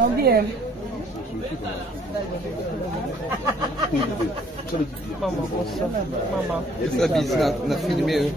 Non, bien. Maman, bonsoir. Maman. Essa bis na filme.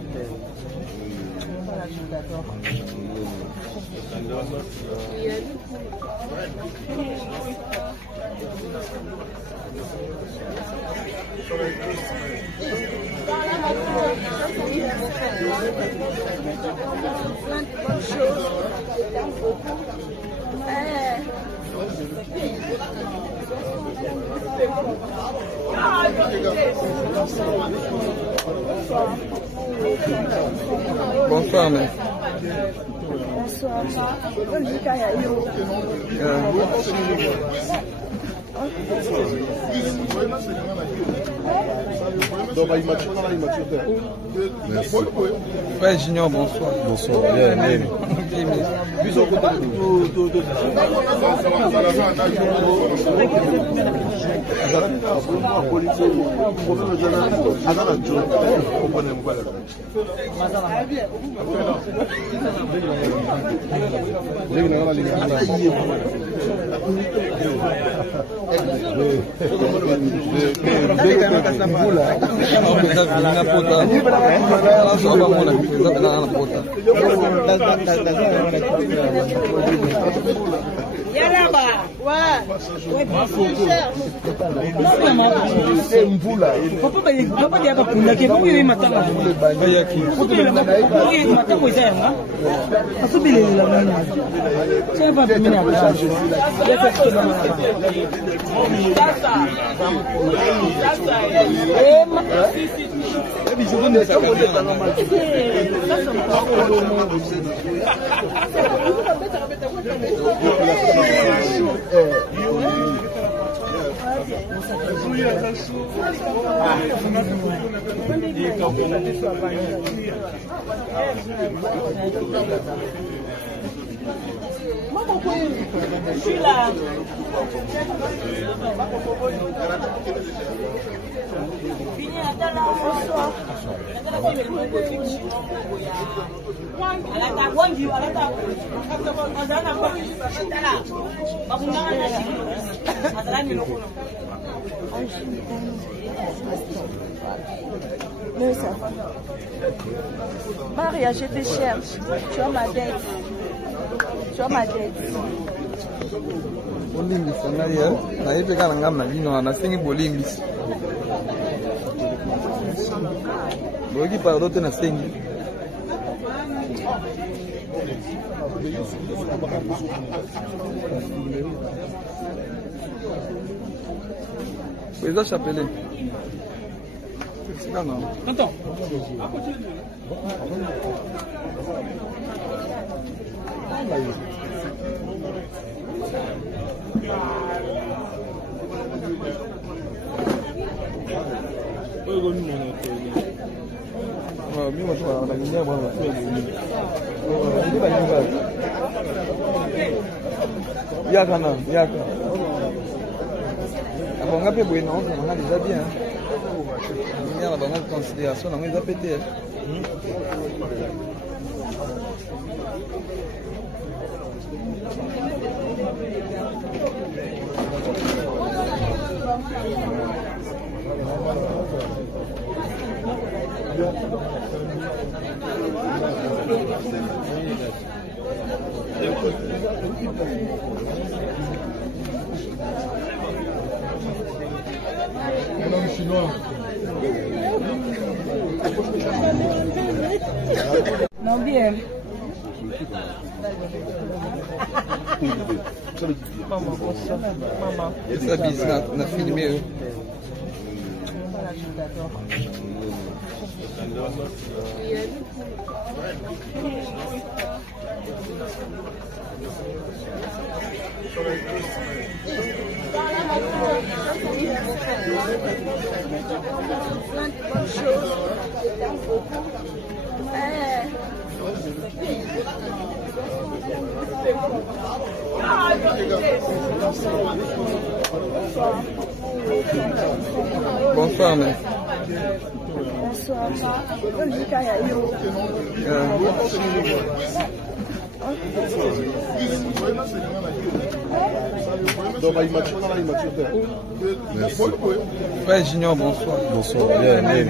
Bonsoir, mère. Bonsoir. Ouais, Junior, bonsoir. Bonsoir. Je suis là. Maria, je te cherche. Tu as ma dette. Tu as ma dette. Bolimbisa naye nayepe kana ngama lino anasengi bolimbisa. Boki pardon te nasengi. Pois a chapelin. Não. Então. Yaka. Bon, on a fait bon, on a déjà bien. Il y a la bonne considération, on a déjà pété. Non, bien. Maman, bonsoir. Maman. Essa bis na filme. Bonsoir, mère. Bonsoir. Frère Junior, bonsoir. Bonsoir, bien.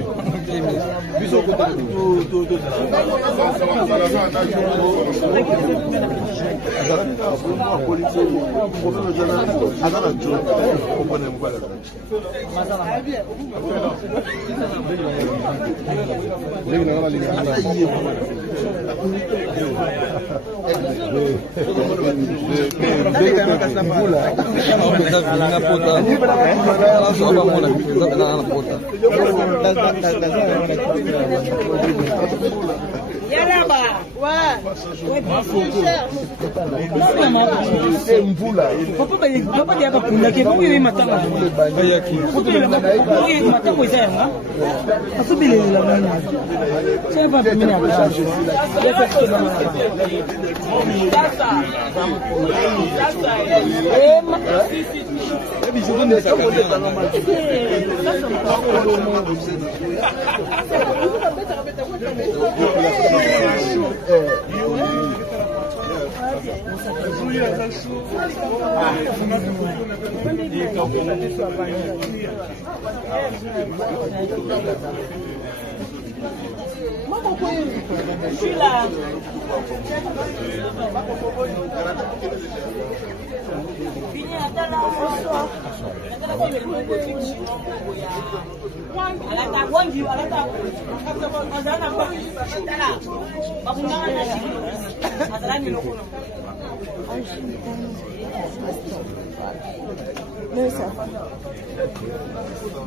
Je suis là.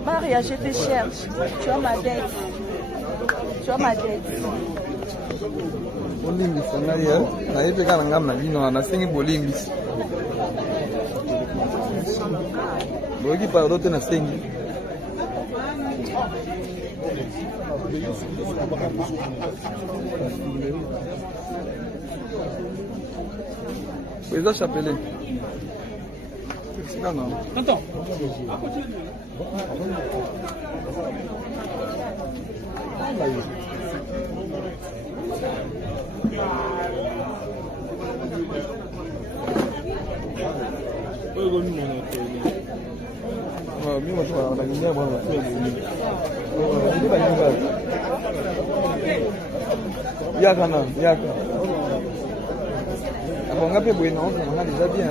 Maria, je te cherche. Tu as ma dette. Tu as ma dette. Bolimbisa Maria, na yepe kana ngam na bino na sengi bolimbisa. Boki pardon te na sengi. Pesa chapelin. C'est non. Attends. On a déjà bien.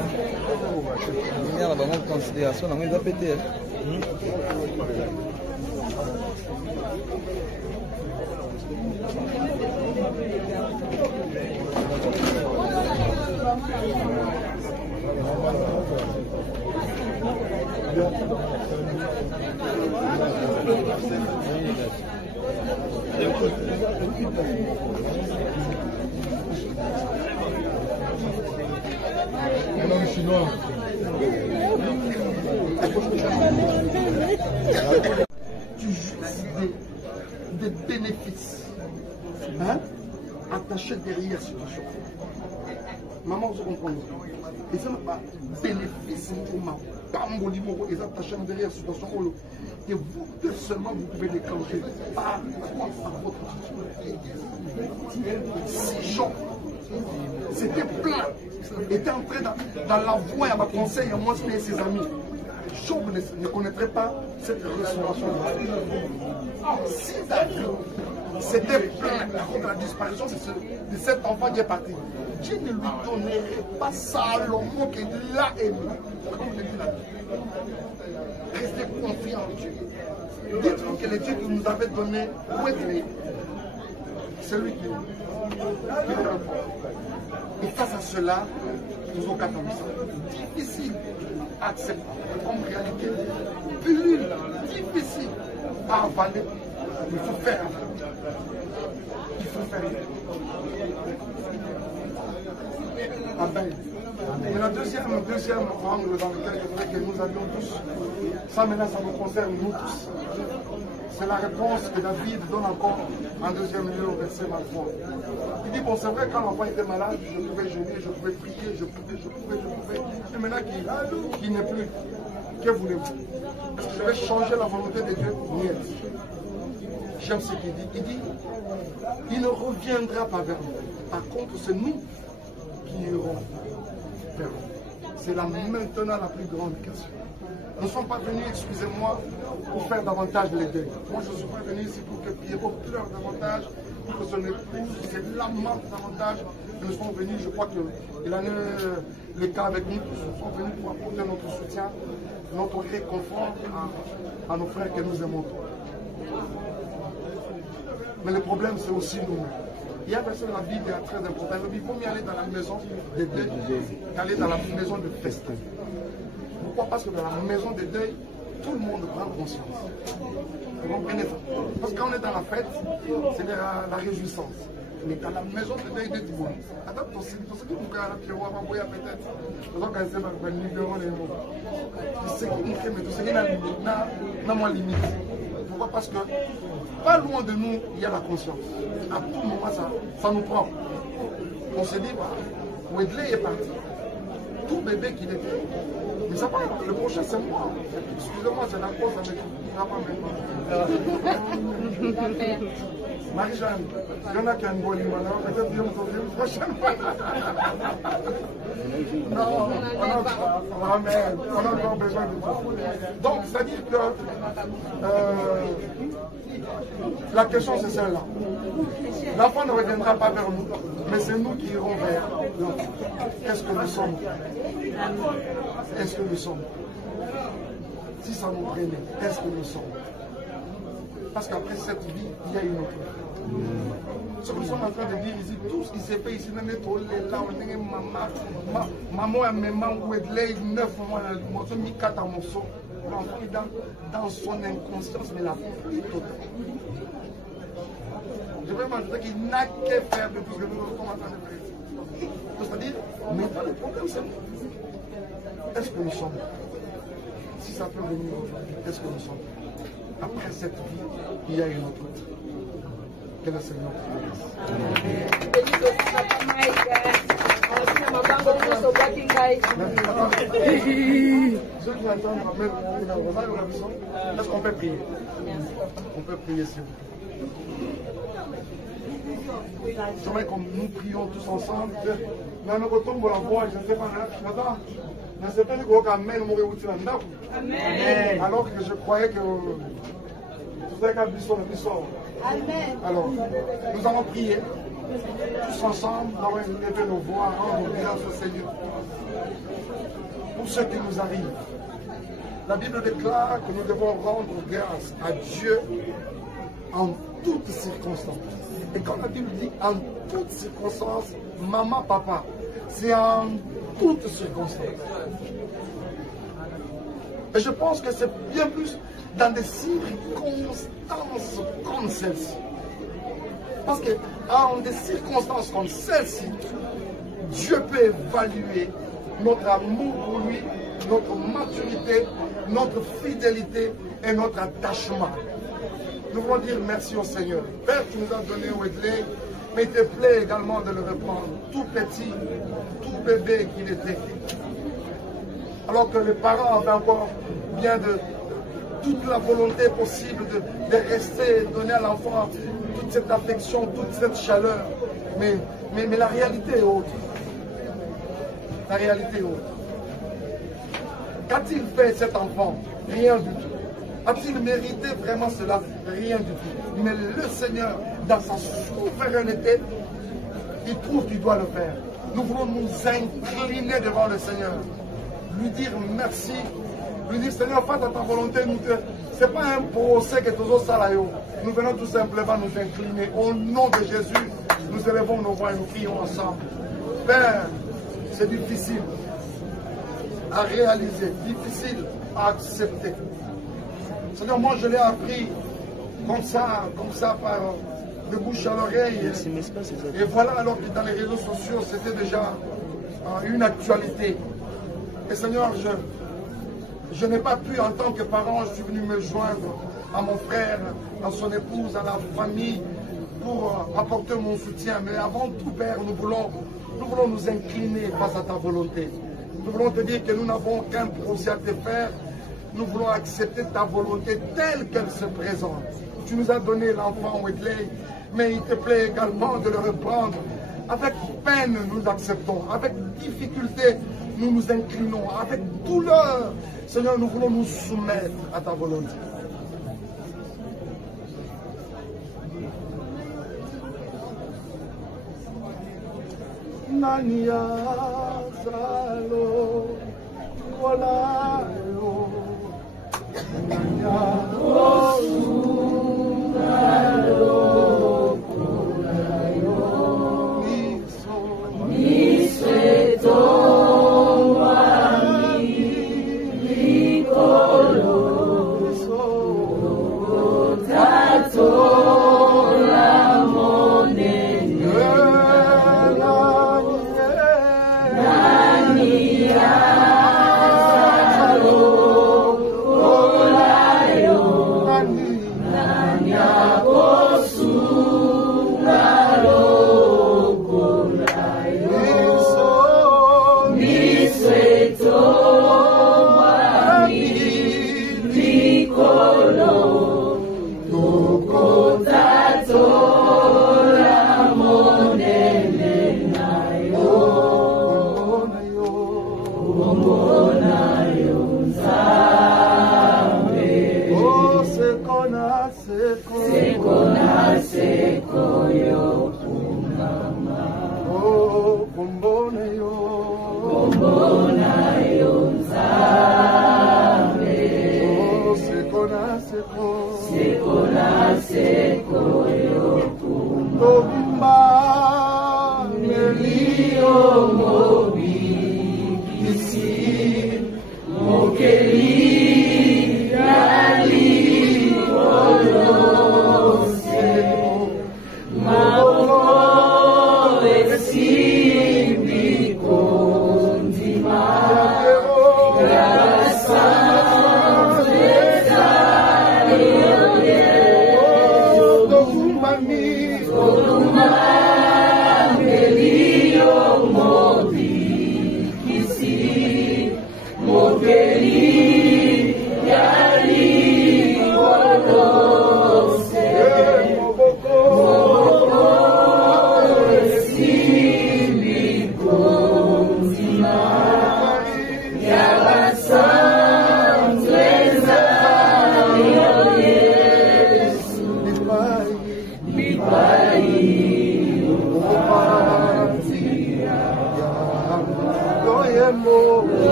Il y a une considération, on a pété. Tu joues des bénéfices, hein, attachés derrière ce situation. Maman, vous comprenez. Et ça n'a pas bénéfice pour ma bamboli, et attaché derrière cette situation. Et vous, seulement, vous pouvez déclencher par votre attitude. 6 gens, c'était plein. Était entré dans la voie à ma conseil, à moi et ses amis. Job ne connaîtrait pas cette restauration. Si David c'était plein contre la disparition de cet enfant qui est parti, Dieu ne lui donnerait pas Salomon qu'il l'a aimé. Comme le dit la Bible. Restez confiants en Dieu. Dites-vous que le Dieu qui nous avait donné, où est-il? C'est lui qui est le Et face à cela, nous avons qu'attendre ça. Difficile à accepter comme réalité. Plus difficile à avaler. Il faut faire. Il faut faire. Amen. Et le deuxième angle dans lequel je voudrais que nous allions tous, ça maintenant ça nous concerne nous tous. C'est la réponse que David donne encore en deuxième lieu au verset 23. Il dit, bon c'est vrai quand l'enfant était malade, je pouvais jeûner, je pouvais prier, je pouvais. Et maintenant qu'il n'est plus, que voulez-vous? Est-ce que je vais changer la volonté de Dieu? Non. J'aime ce qu'il dit. Il dit, il ne reviendra pas vers nous. Par contre, c'est nous qui irons vers nous. C'est là maintenant la plus grande question. Nous ne sommes pas venus, excusez-moi, pour faire davantage les deuils. Moi, je ne suis pas venu ici pour que Pierrot pleure davantage, pour que son épouse se lamente davantage. Nous sommes venus, je crois qu'il en est le cas avec nous, nous sommes venus pour apporter notre soutien, notre réconfort à nos frères que nous aimons. Mais le problème, c'est aussi nous-mêmes. Il y a un verset de la Bible qui est très important. Il faut mieux aller dans la maison des deuils qu'aller dans la maison de festin. Pourquoi? Parce que dans la maison des deuils, tout le monde prend conscience. Vous comprenez ça? Parce que quand on est dans la fête, c'est la réjouissance. Mais dans la maison des deuils, des tout le monde. Attends, tu sais que vous avez la pierre, on va peut-être. Donc, quand c'est le numéro, les mots. Tu sais qu'il y a une limite. Pourquoi? Parce que pas loin de nous, il y a la conscience. À tout moment, ça nous prend. On se dit, bah, Wedley est parti. Tout bébé qu'il était. Mais ça va, le prochain c'est moi. Excusez-moi, c'est la cause avec vous. Marie-Jeanne, il y en a qui ont une bonne image, peut-être qu'ils vont sauver une prochaine fois. Non, on a encore besoin de toi. Donc, c'est-à-dire que la question c'est celle-là. L'enfant ne reviendra pas vers nous, mais c'est nous qui irons vers l'enfant. Qu'est-ce que nous sommes? Est-ce que nous sommes? Si ça nous prenait, est-ce que nous sommes? Parce qu'après cette vie, il y a une autre. Ce que nous sommes en train de dire ici, tout ce qui s'est fait ici, même trop là, on est maman, maman, ou est 9 mois, on a mis 4 morceaux. L'enfant est dans son inconscience, mais la vie totale. Je veux m'ajouter qu'il n'a qu'à faire de tout ce que nous sommes en train de faire ici. C'est-à-dire, maintenant le problème c'est, est-ce que nous sommes? Si ça peut venir aujourd'hui, est-ce que nous sommes? Après cette vie, il y a une autre. Que le Seigneur est-ce qu'on peut prier? On peut prier s'il vous plaît. J'aimerais que nous prions tous ensemble. Mais nous retombons la voix, je ne sais pas. Je ne sais pas si Amen. Alors que je croyais que vous avez Amen. Alors, nous allons prier tous ensemble, nous allons élever nos voix, rendre grâce au Seigneur pour ce qui nous arrive. La Bible déclare que nous devons rendre grâce à Dieu en toutes circonstances. Et quand la Bible dit en toutes circonstances, maman, papa, c'est en toutes circonstances. Et je pense que c'est bien plus dans des circonstances comme celle-ci. Parce que en des circonstances comme celle-ci, Dieu peut évaluer notre amour pour lui, notre maturité, notre fidélité et notre attachement. Nous voulons dire merci au Seigneur. Père, tu nous as donné Wedley, mais il te plaît également de le reprendre, tout petit, tout bébé qu'il était. Alors que les parents avaient encore bien de toute la volonté possible de rester, donner à l'enfant toute cette affection, toute cette chaleur. Mais la réalité est autre. La réalité est autre. Qu'a-t-il fait cet enfant? Rien du tout. A-t-il mérité vraiment cela? Rien du tout. Mais le Seigneur, dans sa souveraineté, il trouve qu'il doit le faire. Nous voulons nous incliner devant le Seigneur. Lui dire merci. Lui dire, Seigneur, fais à ta volonté. Ce n'est pas un procès que tous autres salaires. Nous venons tout simplement nous incliner. Au nom de Jésus, nous élevons nos voix et nous prions ensemble. Père, c'est difficile à réaliser, difficile à accepter. Seigneur, moi je l'ai appris comme ça, par de bouche à l'oreille. Et voilà, alors que dans les réseaux sociaux, c'était déjà une actualité. Et Seigneur, je n'ai pas pu, en tant que parent, je suis venu me joindre à mon frère, à son épouse, à la famille, pour apporter mon soutien. Mais avant tout, Père, nous voulons nous incliner face à ta volonté. Nous voulons te dire que nous n'avons qu'un procès à te faire. Nous voulons accepter ta volonté telle qu'elle se présente. Tu nous as donné l'enfant Wedley, mais il te plaît également de le reprendre. Avec peine, nous l'acceptons. Avec difficulté, nous nous inclinons avec douleur. Seigneur, nous voulons nous soumettre à ta volonté. Nania Salo Walayo Nania Osungalo Kulayo Niseto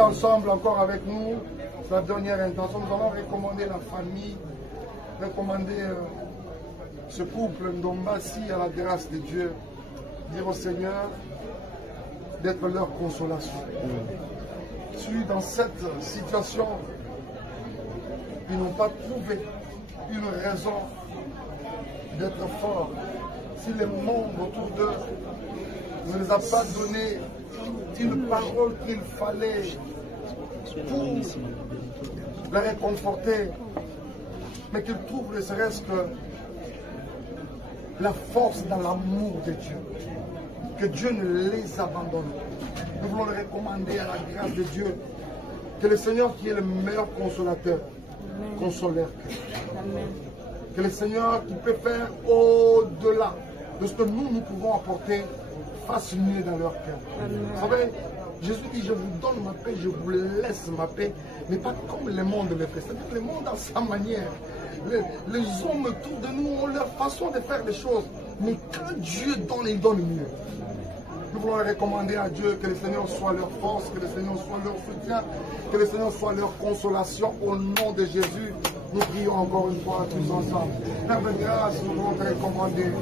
Ensemble encore avec nous, la dernière intention, nous allons recommander la famille, recommander ce couple Ndombasi à la grâce de Dieu, dire au Seigneur d'être leur consolation. Si dans cette situation, ils n'ont pas trouvé une raison d'être forts, si le monde autour d'eux ne les a pas donné une parole qu'il fallait pour les réconforter, mais qu'ils trouvent ne serait-ce que la force dans l'amour de Dieu, que Dieu ne les abandonne. Nous voulons les recommander à la grâce de Dieu, que le Seigneur qui est le meilleur consolateur, console leur cœur. Que le Seigneur qui peut faire au-delà de ce que nous pouvons apporter, fasse mieux dans leur cœur. Vous savez, Jésus dit, je vous donne ma paix, je vous laisse ma paix, mais pas comme le monde le fait. C'est-à-dire que le monde a sa manière. Les hommes autour de nous ont leur façon de faire les choses. Mais quand Dieu donne, il donne mieux. Nous voulons recommander à Dieu que le Seigneur soit leur force, que le Seigneur soit leur soutien, que le Seigneur soit leur consolation. Au nom de Jésus, nous prions encore une fois tous ensemble. Père de grâce, nous voulons te recommander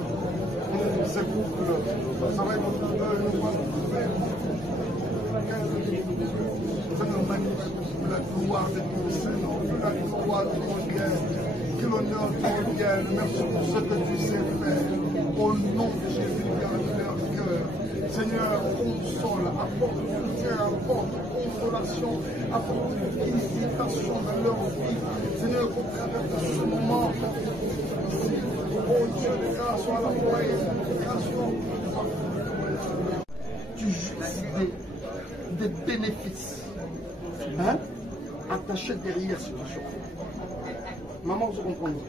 ce couple. Ça va être notre Seigneur, magnifique, la gloire de ton Seigneur, la gloire de ton bien, que l'honneur te revienne. Merci pour ce que tu sais faire. Au nom de Jésus, garde leur cœur. Seigneur, console, apporte soutien, apporte consolation, apporte visitation dans leur vie. Seigneur, au travers de ce moment, oh Dieu de grâce, à la fois grâce Tu jouisses des bénéfices attachés derrière sur la chose. Maman, vous comprenez?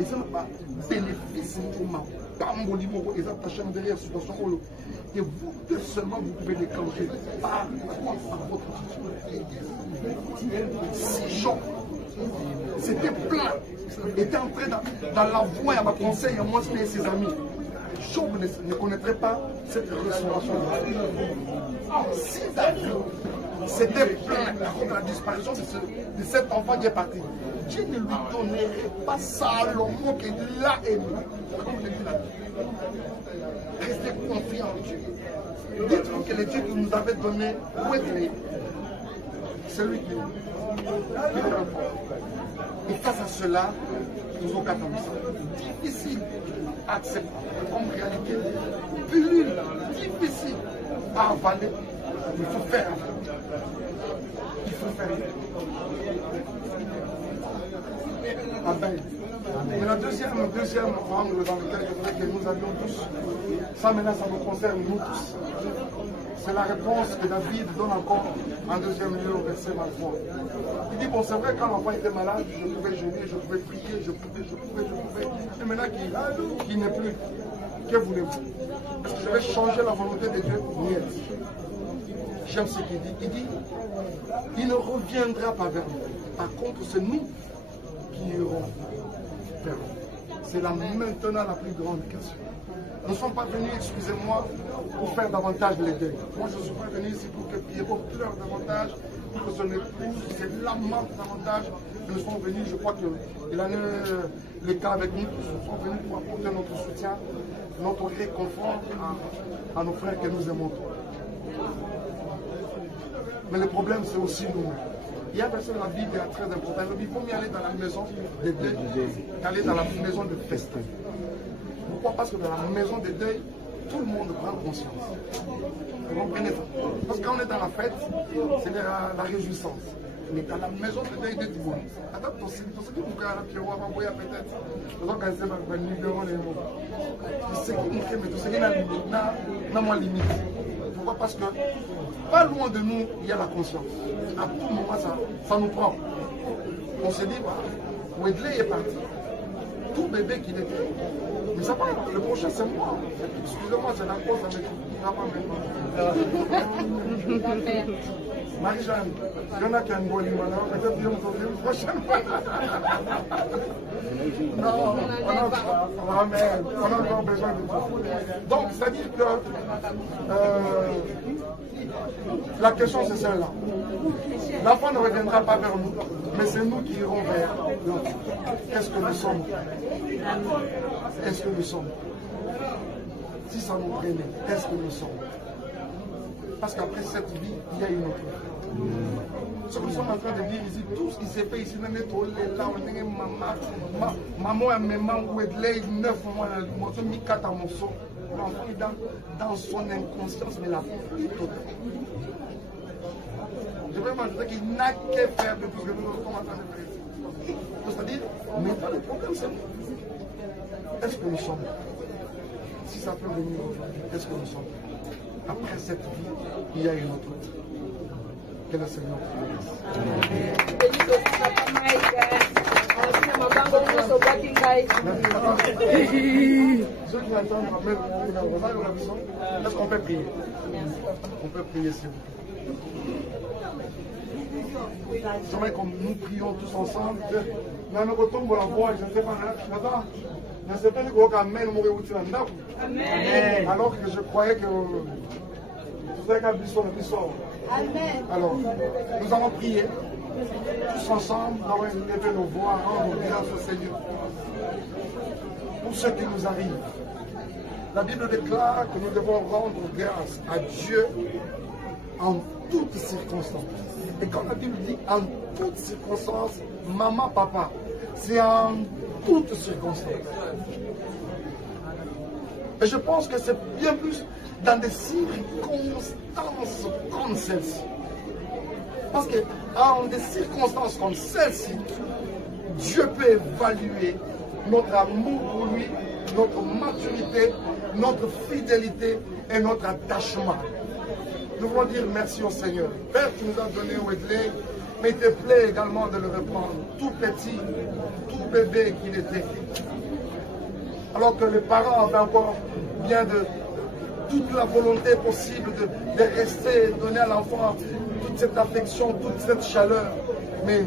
Et ça n'a pas bénéfice pour ma pamboli moko et attaché derrière sur la chose. Et vous deux seulement vous pouvez déclencher par votre situation. 6 gens, c'était plein. Était entré dans la voie à ma conseil, à moi et ses amis. Job ne connaîtrait pas cette restauration. Si David c'était plein à cause de la disparition de cet enfant qui est parti, Dieu ne lui donnerait pas Salomon qu'il a aimé. Comme je dis là, restez confiants en Dieu. Dites-vous que le Dieu qui nous avait donné, où est-il? C'est lui qui est. Et face à cela, nous avons qu'à comme ça. Difficile à accepter comme réalité. Pilule, difficile à avaler. Il faut faire. Il faut faire. Amen. Mais la deuxième angle dans lequel je voudrais que nous avions tous, ça maintenant ça nous concerne nous tous. C'est la réponse que David donne encore en deuxième lieu au verset 23. Il dit, bon c'est vrai quand l'enfant était malade, je pouvais jeûner, je pouvais prier, je pouvais. Et maintenant qu'il n'est plus, que voulez-vous? Est-ce que je vais changer la volonté de Dieu? Niet. J'aime ce qu'il dit. Il dit, il ne reviendra pas vers nous. Par contre, c'est nous qui irons vers nous. C'est là maintenant la plus grande question. Nous ne sommes pas venus, excusez-moi, pour faire davantage les deuils. Moi, je ne suis pas venu ici pour que Pierrot pleure davantage, pour que son épouse se lamente davantage. Nous sommes venus, je crois qu'il en est le cas avec nous. Nous sommes venus pour apporter notre soutien, notre réconfort à nos frères que nous aimons. Mais le problème, c'est aussi nous-mêmes. Il y a personne dans la Bible qui est très important. Il faut mieux aller dans la maison des deuils qu'aller dans la maison de festin. Pourquoi? Parce que dans la maison des deuils, tout le monde prend conscience. Vous comprenez ça? Parce que quand on est dans la fête, c'est la réjouissance. Mais dans la maison de deuil de Dieu, attends, tout ce qui vous a la pierre, on va peut-être. Tout ce qui nous fait, mais tout ce qui n'a moins limite. Pourquoi? Parce que pas loin de nous, il y a la conscience. À tout moment, ça nous prend. On se dit, Wedley est parti. Tout bébé qu'il était. Mais ça va, le prochain c'est moi. Excusez-moi, c'est la cause avec qui va pas maintenant. Marie-Jeanne, il y en a qui ont un bon limon, peut-être qu'ils vont sauver une prochaine fois. Non, on a encore besoin de tout. Donc, c'est-à-dire que la question c'est celle-là. L'enfant ne reviendra pas vers nous, mais c'est nous qui irons vers l'enfant. Qu'est-ce que nous sommes? Est-ce que nous sommes? Si ça nous prenait, est-ce que nous sommes? Parce qu'après cette vie, il y a une autre vie. Ce que nous sommes en train de dire ici, tout ce qui s'est fait ici, même là, on est maman, maman, où est là, 9 mois, l'enfant est dans son inconscience, mais la vie totale. Je veux m'ajouter qu'il n'a qu'à faire de tout ce que nous sommes en train de faire ici. C'est-à-dire, maintenant le problème c'est nous. Est-ce que nous sommes? Si ça peut venir aujourd'hui, est-ce que nous sommes? Après cette vie, il y a une autre vie. Que le Seigneur Ceux qui attendent, est-ce qu'on peut prier? On peut prier s'il vous plaît. J'aimerais que nous prions tous ensemble. Je ne sais pas. Je ne sais pas si alors que je croyais que vous avez qu'à bisson. Alors, nous allons prier tous ensemble, nous allons élever nos voix, rendre grâce au Seigneur pour ce qui nous arrive. La Bible déclare que nous devons rendre grâce à Dieu en toutes circonstances. Et quand la Bible dit en toutes circonstances, maman, papa, c'est en toutes circonstances. Et je pense que c'est bien plus dans des circonstances comme celle-ci. Parce que en des circonstances comme celle-ci, Dieu peut évaluer notre amour pour lui, notre maturité, notre fidélité et notre attachement. Nous voulons dire merci au Seigneur. Père, tu nous as donné Wedley, mais il te plaît également de le reprendre, tout petit, tout bébé qu'il était. Alors que les parents avaient encore bien de toute la volonté possible de rester, donner à l'enfant toute cette affection, toute cette chaleur. Mais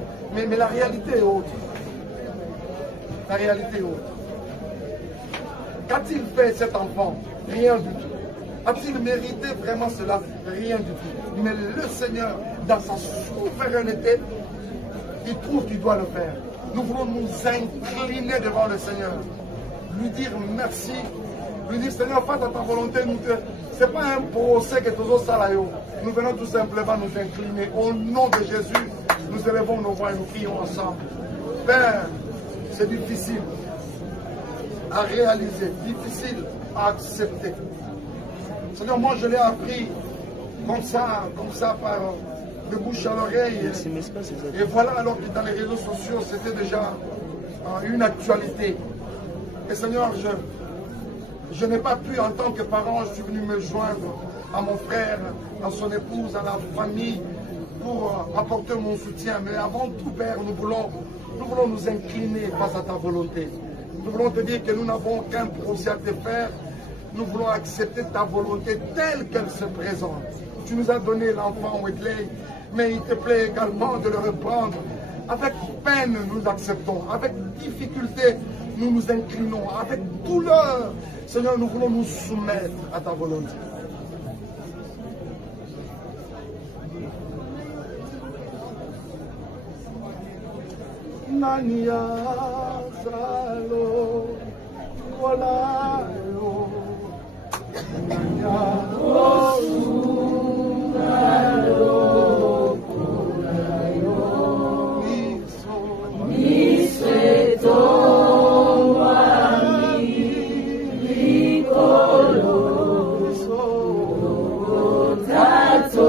la réalité est autre. La réalité est autre. Qu'a-t-il fait cet enfant? Rien du tout. A-t-il mérité vraiment cela? Rien du tout. Mais le Seigneur, dans sa souveraineté, il trouve qu'il doit le faire. Nous voulons nous incliner devant le Seigneur. Lui dire merci. Lui dire, Seigneur, fais ta volonté. Ce n'est pas un procès que tous salayo. Nous venons tout simplement nous incliner. Au nom de Jésus, nous élevons nos voix et nous prions ensemble. Père, c'est difficile à réaliser, difficile à accepter. Seigneur, moi je l'ai appris comme ça par de bouche à l'oreille. Et voilà, alors que dans les réseaux sociaux, c'était déjà une actualité. Et Seigneur, je n'ai pas pu, en tant que parent, je suis venu me joindre à mon frère, à son épouse, à la famille, pour apporter mon soutien. Mais avant tout, Père, nous voulons nous incliner face à ta volonté. Nous voulons te dire que nous n'avons qu'un procès à te faire. Nous voulons accepter ta volonté telle qu'elle se présente. Tu nous as donné l'enfant Wedley, mais il te plaît également de le reprendre. Avec peine, nous acceptons. Avec difficulté, nous nous inclinons. Avec douleur, Seigneur, nous voulons nous soumettre à ta volonté. Nania Salo Kolayo Nania Osungalo Kolayo Niso Etomwani Nikolo Tato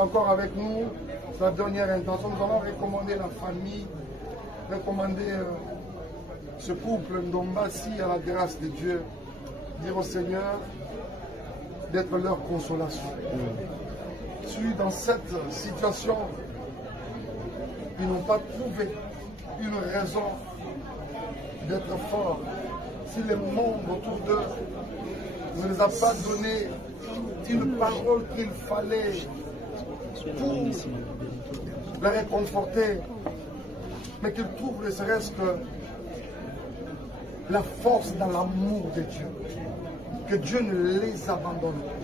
encore avec nous, sa dernière intention. Nous allons recommander la famille, recommander ce couple Ndombasi à la grâce de Dieu. Dire au Seigneur, d'être leur consolation. Si dans cette situation, ils n'ont pas trouvé une raison d'être forts, si le monde autour d'eux ne les a pas donné une parole qu'il fallait pour les réconforter, mais qu'ils trouvent ne serait-ce que la force dans l'amour de Dieu, que Dieu ne les abandonne pas.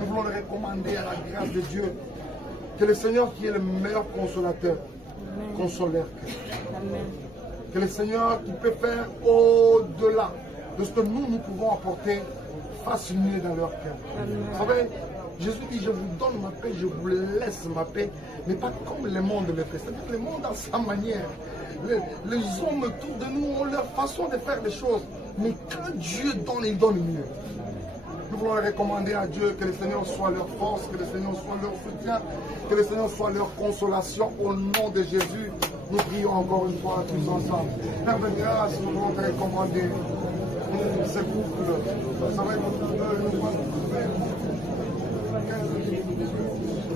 Nous voulons le recommander à la grâce de Dieu, que le Seigneur qui est le meilleur consolateur, console leur cœur. Que le Seigneur qui peut faire au-delà de ce que nous pouvons apporter, fasse mieux dans leur cœur. Vous savez, Jésus dit, je vous donne ma paix, je vous laisse ma paix, mais pas comme le monde le fait. C'est-à-dire que le monde a sa manière. Les hommes autour de nous ont leur façon de faire les choses. Mais quand Dieu donne, il donne mieux. Nous voulons recommander à Dieu que le Seigneur soit leur force, que le Seigneur soit leur soutien, que le Seigneur soit leur consolation. Au nom de Jésus, nous prions encore une fois tous ensemble. Père de grâce, nous voulons te recommander ce couple. Vous savez,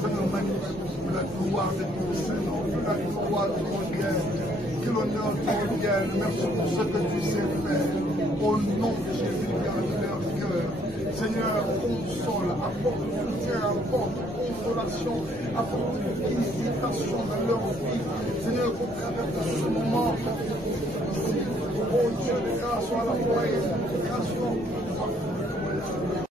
nous magnifique, la gloire de ton Seigneur, la gloire de ton bien, que l'honneur te revienne. Merci pour ce que tu sais faire. Au nom de Jésus, garde leur cœur. Seigneur, console, apporte soutien, apporte consolation, apporte visitation dans leur vie. Seigneur, au travers de ce moment, oh Dieu, grâce à la foi et grâce à